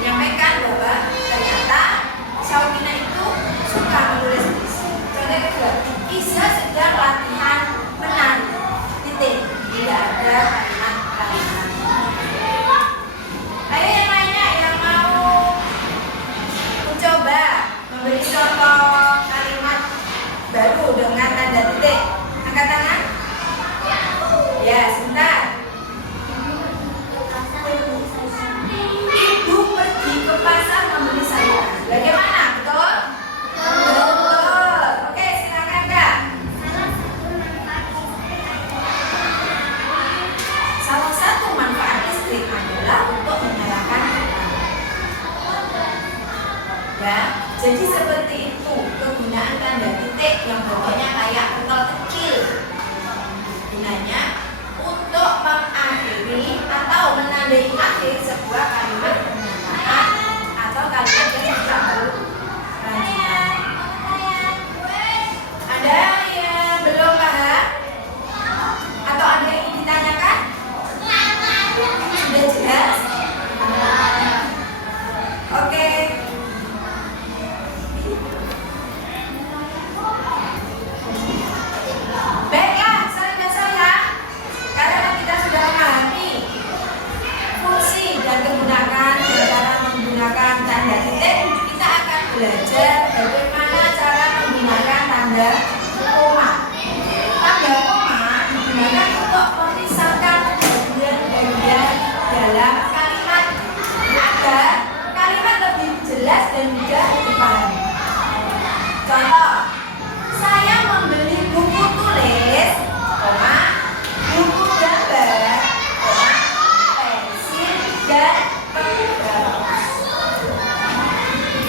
Menyampaikan bahwa ternyata asing adalah untuk menyalakan ya. Jadi seperti itu kegunaan tanda titik yang bentuknya kayak pentol kecil. Gunanya untuk mengakhiri atau menandai akhir sebuah kalimat pernyataan atau kalimat yang tidak berlanjutan. Ada yang belum paham? Atau ada yang ingin ditanyakan? Sudah jelas? Oke. Baiklah, saya karena kita sudah memahami fungsi dan kegunaan cara menggunakan tanda titik, kita akan belajar bagaimana cara menggunakan tanda koma. Tanda koma digunakan untuk memisahkan bagian-bagian dalam kalimat agar kalimat lebih jelas dan mudah dipahami. Contoh, saya membeli buku tulis, koma, buku gambar, koma, pensil dan penghapus.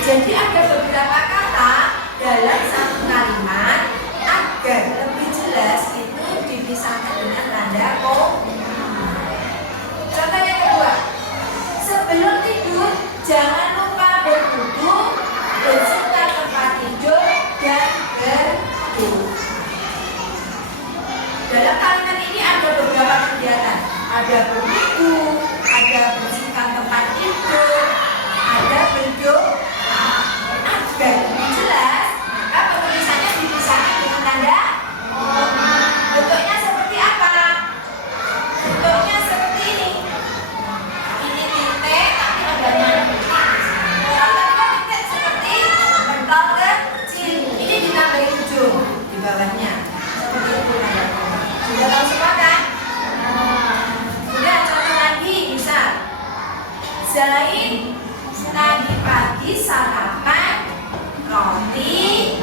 Jadi ada beberapa kata dalam satu kalimat agar lebih jelas itu dipisahkan dengan tanda koma. Contoh yang kedua, sebelum tidur jangan lupa berwudu, bersihkan tempat tidur dan berdoa. Dalam kalimat ini ada beberapa kegiatan. Ada berwudu, ada bersihkan tempat tidur, ada berdoa. Agar lebih jelas, maka penulisannya dipisahkan dengan tanda koma. Bentuknya seperti apa? Bentuknya seperti ini. Ini titik, tapi ada titik. Kalau tadi kan titik seperti pentol kecil. Ini ditambahin ujung di bawahnya. Seperti itu tanda koma. Sudah tahu semua kan? Sudah, contoh lagi misal Zain tadi pagi sarapan roti,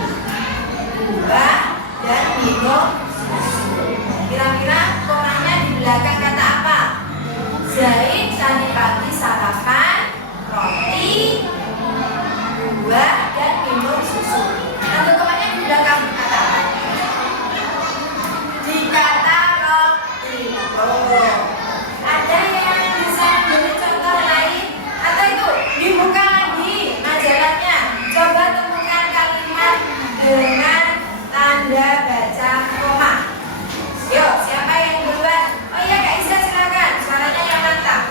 buah, dan minum susu. Kira-kira komanya di belakang kata apa? Zain tadi pagi sarapan roti, buah, dan minum susu. Tanda komanya di belakang kata apa? Di kata roti. Oh, ada yang bisa memberi contoh lain? Atau itu dibuka lagi majalahnya. Coba temukan kalimat dengan tanda baca koma. Yuk, siapa yang duluan? Oh iya, Kak Isa silakan. Suaranya yang mantap.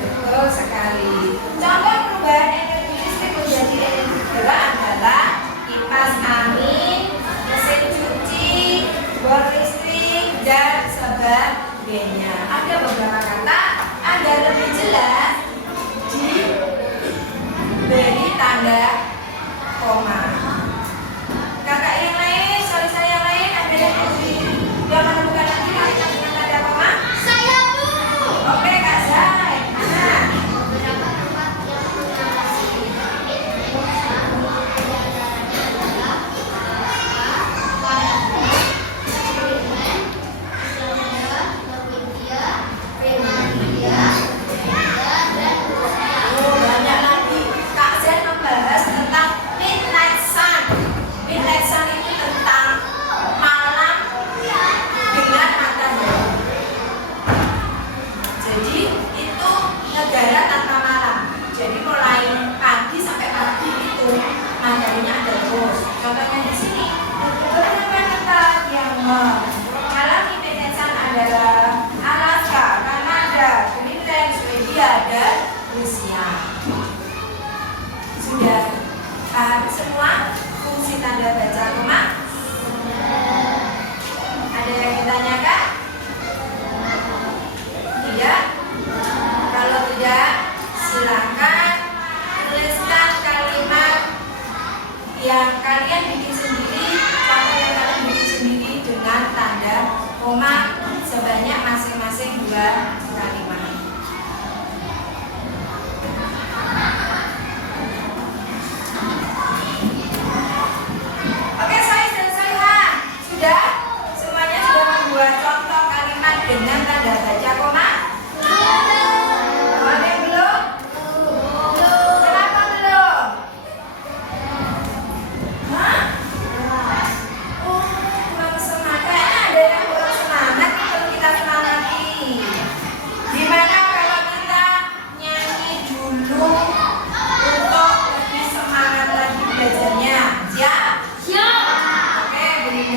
Betul sekali. Contoh perubahan energi listrik menjadi energi gerak adalah kipas angin, mesin cuci, bor listrik, dan sebagainya. Ada beberapa kata agar lebih jelas diberi tanda koma. Kakak yang lain, saya yang lain, ada yang sudah menemukan lagi kalimat dengan tanda koma? Saya Bu. Oke Kak Zai. Banyak lagi. Kak Zen membahas tentang midnight sun. Midnight sun itu tentang malam dengan matahari. Jadi itu negara tanpa malam. Jadi mulai pagi sampai pagi itu mataharinya ada terus. Contohnya di sini beberapa tempat yang mengalami midnight sun adalah Alaska, Kanada, Greenland, Swedia, dan Rusia. Sudah paham semua fungsi tanda baca koma? Ada yang ditanyakan? Tidak? Kalau tidak, silakan tuliskan kalimat yang kalian bikin sendiri, contoh yang kalian bikin sendiri dengan tanda koma sebanyak masing-masing 2 kalimat.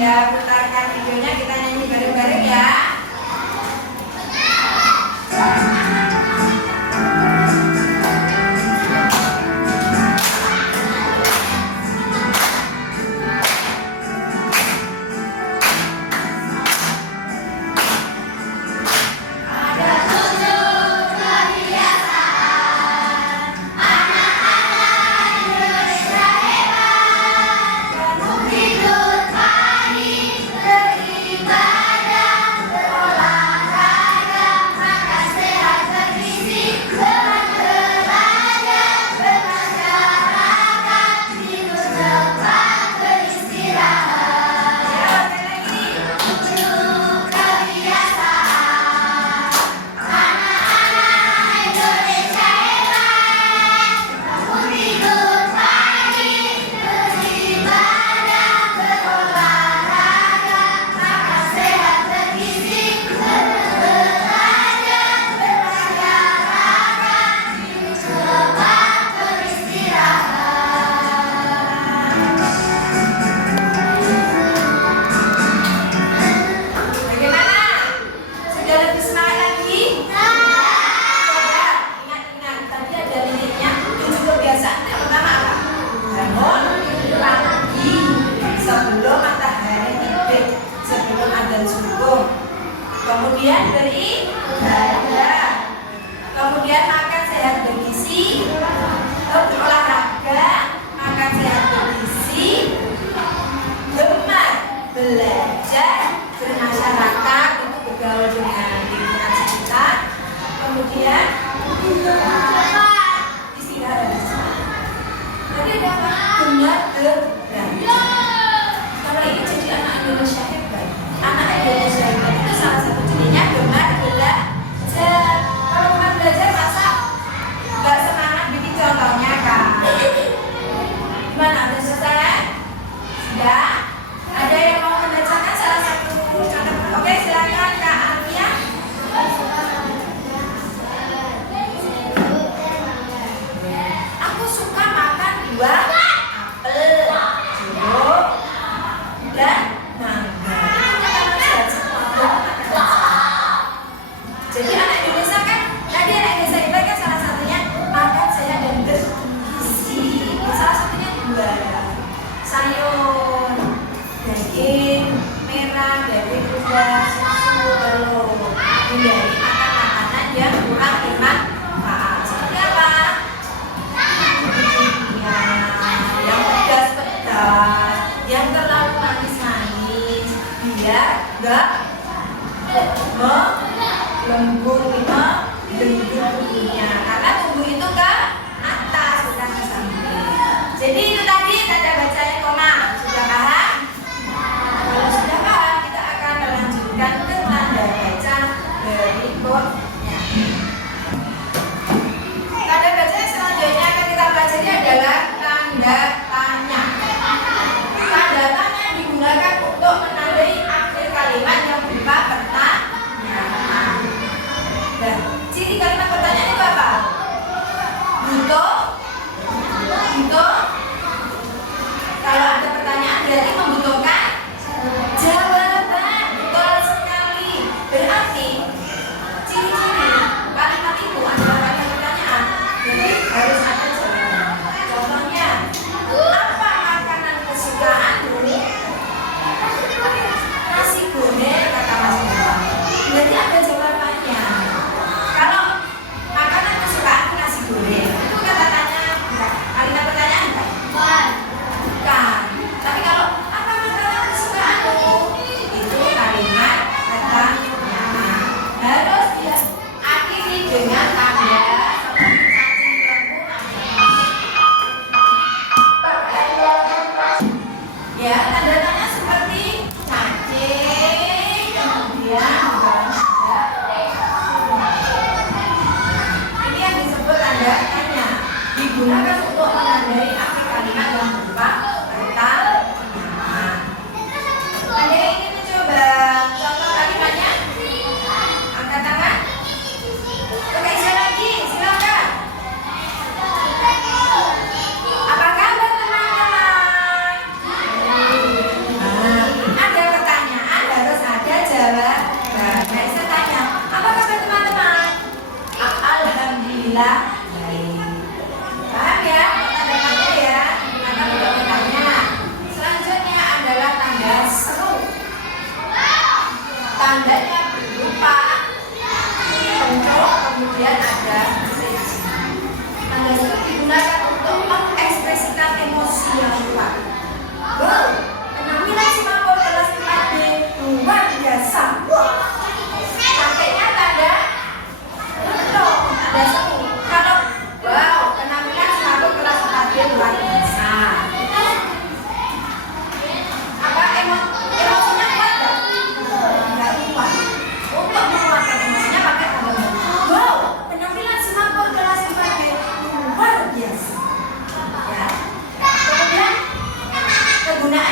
ya, putarkan videonya, kita nyanyi bareng-bareng ya. Kemudian beribadah, kemudian makan sehat bergizi, berolahraga, makan sehat bergizi, gemar belajar, bermasyarakat, itu bergaul dengan lingkungan sekitar, kemudian istirahat. Jadi ada apa? Gemar belajar. Kalau ini jadi anak Indonesia hebat, anak Indonesia hebat itu salah satu cirinya gemar belajar. Kalau gemar belajar masa nggak semangat bikin contohnya kan? Gimana? Udah selesai? Sudah? Ada yang mau membacakan salah satu contoh? Oke, silakan Kak Alfia. Aku suka makan buah apel, jeruk, dan mangga. Jadi anak Indonesia kan, tadi anak Indonesia hebat kan salah satunya makan sehat dan bergizi. Salah satunya buah, sayur, daging merah, daging rebus, susu, telur. Hindari makan makanan yang kurang bermanfaat. Seperti apa? Yang pedas-pedas, yang terlalu manis-manis, biar enggak melembur tubuhnya, karena tubuh itu ke atas bukan ke samping. Jadi itu tadi tanda bacanya koma. Sudah paham? Kalau sudah paham, kita akan melanjutkan ke tanda baca berikutnya. Tanda baca selanjutnya akan kita pelajari adalah tanda tanya. Tanda tanya digunakan untuk menandai akhir kalimat yang berupa pertanyaan.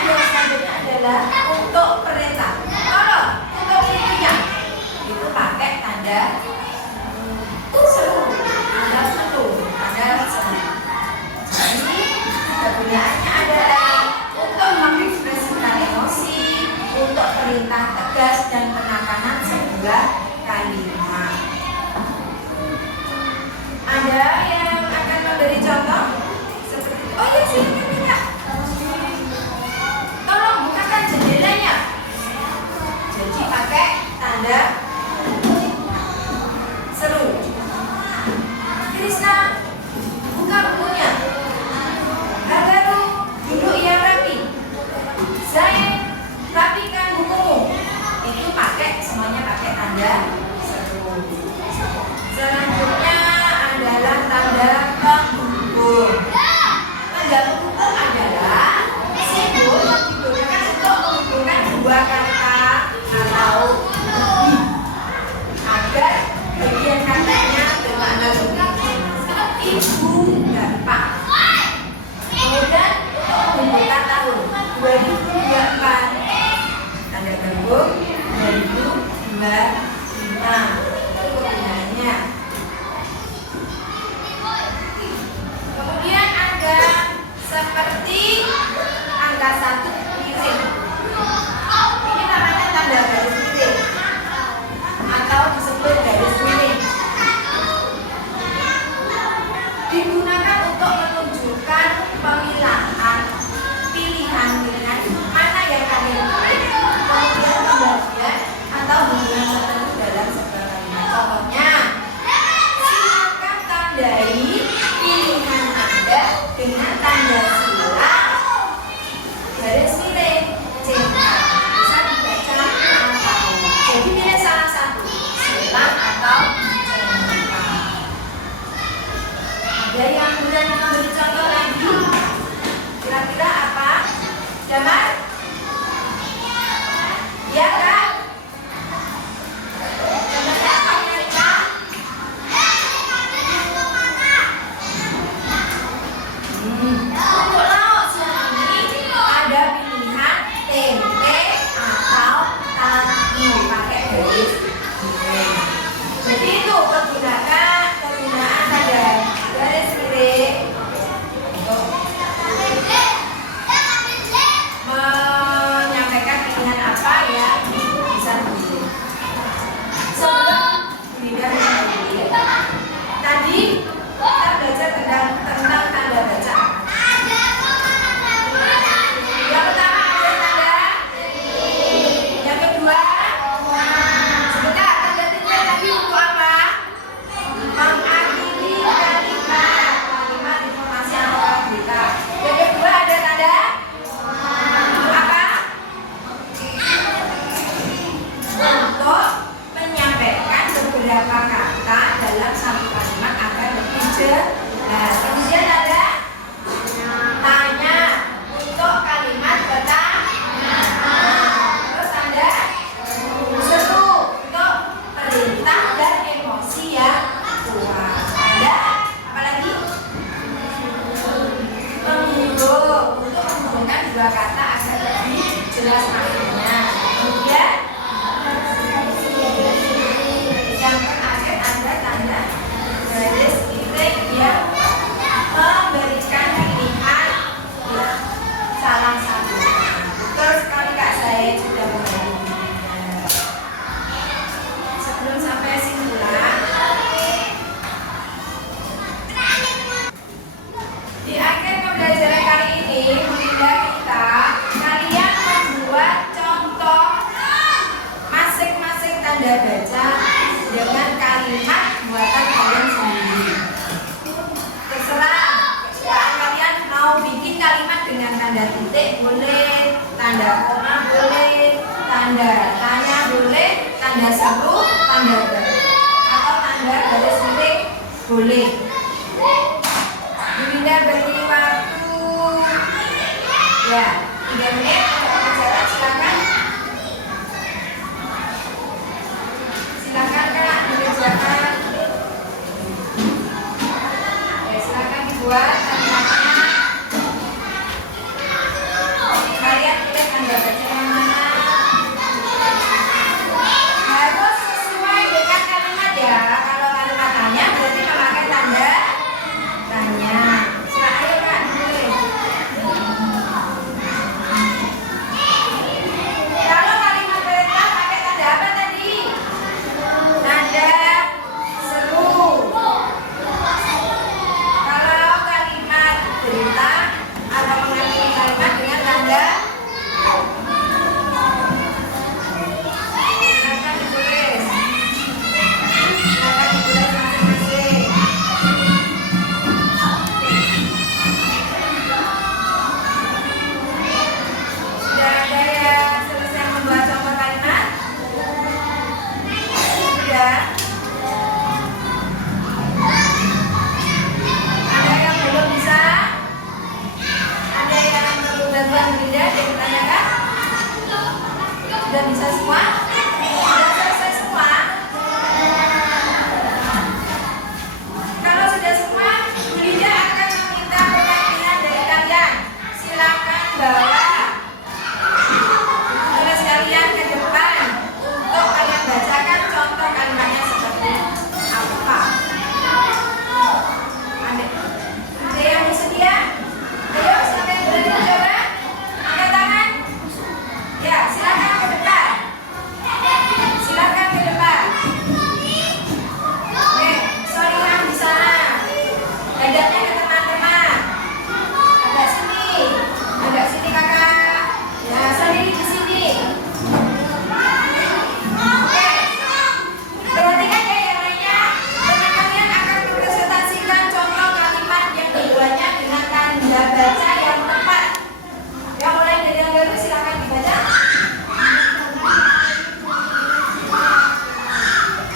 yang selanjutnya adalah untuk perintah. Kalau untuk perintah itu pakai tanda seru, tanda seru, tanda seru. Jadi kegunaannya adalah untuk mengekspresikan emosi, untuk perintah tegas dan penekanan sebuah kalimat. Ada yang akan memberi contoh seperti itu? Oh iya sih, tidak. Tolong bukakan jendelanya. Jadi pakai tanda seru. Krisna, buka bukunya. Hagaru, duduk yang rapi. Zain, rapikan bukumu. Itu pakai, semuanya pakai tanda seru. Selanjutnya adalah tanda penghubung. Tanda penghubung adalah simbol yang digunakan untuk menghubungkan dua kata atau lebih agar bagian katanya bermakna lebih, seperti bu dan pak. Kemudian untuk menghubungkan tahun 2024, tanda penghubung 2025. Itu gunanya. Kemudian ada seperti angka 1 miring. Ini namanya tanda garis miring atau disebut garis miring. Digunakan untuk menunjukkan pilihan mana yang kalian pilih, kemudian pembagian atau hubungan tertentu dalam sebuah kalimat. Contohnya, silakan tandai pilihan Anda dengan tanda silang garis miring cinta. Bisa dibaca atau jadi pilih salah satu, silang atau cinta. Ada yang berani memberi contoh lagi? Kira-kira apa? Damar? Ya Kak? Contohnya apa kira-kira? Untuk lauk siang ini ada pilihan tempe atau tahu pakai garis miring. Jadi itu penggunaan tanda garis miring untuk menyampaikan pilihan apa ya bisa begitu. Sebelum Bunda memulai, tadi kita belajar tentang tanda baca. Yang pertama ada tanda, yang kedua sebentar, tanda tiga tadi untuk apa? Mengakhiri kalimat informasi atau berita. Yang kedua ada tanda apa? Untuk menyampaikan beberapa kata dalam satu kalimat agar lebih jelas. Kemudian ada tanya untuk kalimat pertanyaan. Terus ada seru untuk perintah dan emosi yang kuat. Ada apa lagi? Menghubung untuk menghubungkan dua kata agar lebih jelas maknanya. Kemudian yang terakhir ada tanda garis miring yang memberikan pilihan salah satu. Betul sekali Kak, saya sudah membantunya. Sebelum sampai simpulan, di akhir pembelajaran kali ini Bunda kita kalian membuat contoh masing-masing tanda baca dengan kalimat buatan kalian sendiri. Terserah kalian mau bikin kalimat dengan tanda titik boleh, tanda koma boleh, tanda tanya boleh, tanda seru, tanda atau tanda garis miring boleh. Bunda beri waktu ya 3 menit untuk pembelajaran. Silakan Kak dikerjakan. Silakan dibuat kalimatnya. Kalian Sudah bisa semua? Sudah selesai semua? Kalau sudah semua, Bu Linda akan meminta pertanyaan dari kalian. Silakan bawa tulis kalian ke depan untuk kalian bacakan contoh kalimatnya seperti apa. Ada yang bersedia? Ayo, siapa yang berani mencoba? Angkat tangan. Ya, silakan ke depan. Silakan ke depan. Oke, Solihan di sana. Hadapnya ke teman-teman. Agak sini kakak. Ya, Solih di sini. Oke, perhatikan ya yang lainnya. Teman kalian akan mempresentasikan contoh kalimat yang dibuatnya dengan tanda baca yang tepat. Ya, mulai dari yang baru silakan dibaca.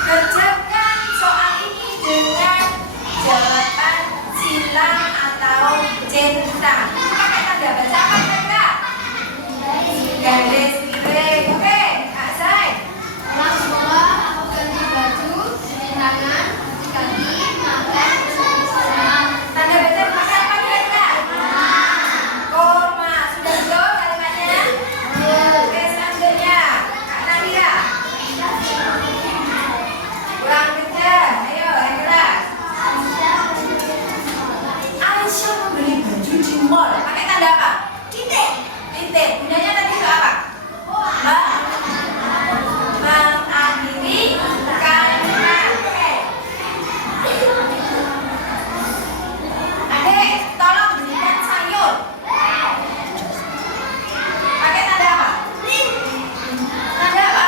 Kerjakan soal ini dengan jawaban silang atau centang. Pakai tanda baca apa kira-kira? Garis miring. Oke, Kak Zai. Pulang sekolah, aku ganti baju, cuci tangan, cuci kaki, makan, bersih sana. Tanda baca pakai apa kira-kira? Koma. Sudah jauh kalimatnya? Oke, selanjutnya Kak Nadia. Kurang kejar. Ayo, yang keras. Aisyah membeli baju di mall. Pakai tanda apa? Titik. Titik. Gunanya tadi itu apa? Mengakhiri kalimat. Oke. Adik, tolong belikan sayur. Pakai tanda apa? Tanda apa?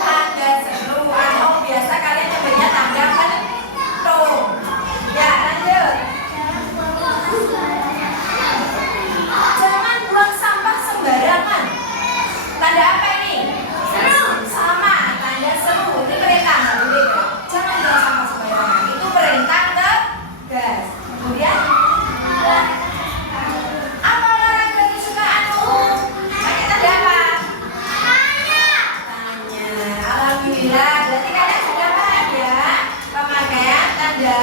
Tanda seru. Atau biasa kalian nyebutnya tanda pentung. Ya, lanjut. Jangan buang sampah sembarangan. Tanda apa ini? Seru. Sama, tanda seru. Ini perintah, nggak boleh. Jangan buang sampah sembarangan. Itu perintah tegas. Kemudian, apa olahraga kesukaanmu? Pakai tanda apa? Tanya. Alhamdulillah. Berarti kalian sudah paham ya pemakaian tanda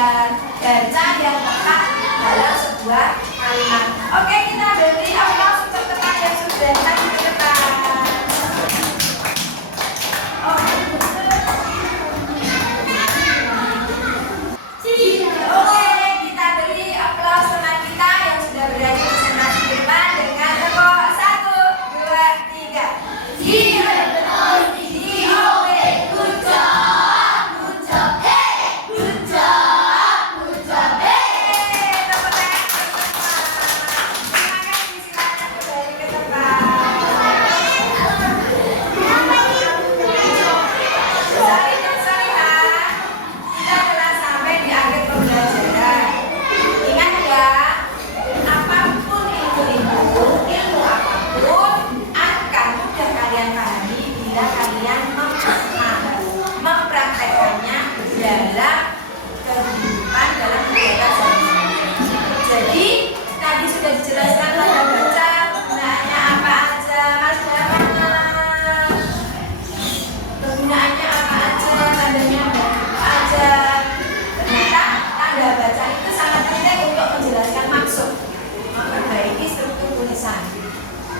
baca yang tepat dalam sebuah kalimat. Oke, kita beri aplaus untuk teman yang sudah tadi ke depan. Oke, kita beri aplaus teman kita yang sudah berani presentasi di depan dengan tepuk 1, 2, 3. Good job, hey, good job, hey. Tepuk tangan bersama. Terima kasih, silakan kembali ke tempat. Salih dan Salihah, kita telah sampai di akhir pembelajaran. Ingat ya, apapun ilmu apapun akan mudah kalian pahami bila kalian mempraktekannya dalam kehidupan, dalam kegiatan sehari-hari. Jadi tadi sudah dijelaskan tanda baca gunanya apa aja, Mas Dharma. Kegunaannya apa aja, tandanya apa aja. Ternyata tanda baca itu sangat penting untuk menjelaskan maksud, memperbaiki struktur tulisan.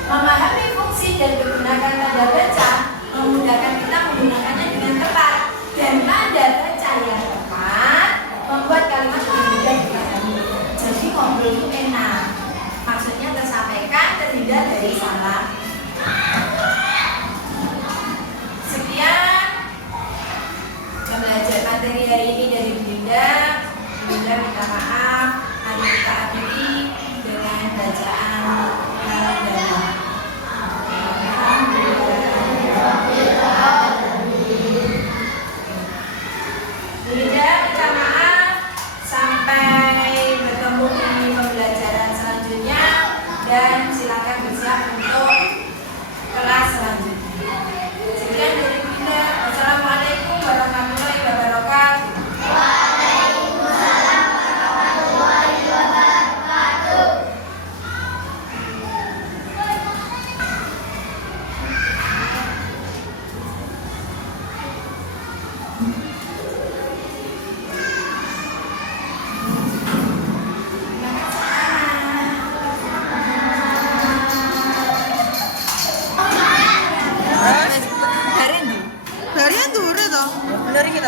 Memahami fungsi dan menggunakan tanda baca memudahkan kita menggunakannya dengan tepat, dan tanda baca yang tepat membuat kalimat lebih mudah dipahami. Jadi ngobrol itu enak, maksudnya tersampaikan, terhindar dari salah. Sekian belajar materi hari ini dari Bu Linda. Bu Linda minta maaf, mari kita akhiri dengan bacaan Alhamdulillah. Garian dhuwur to. Bener iki to.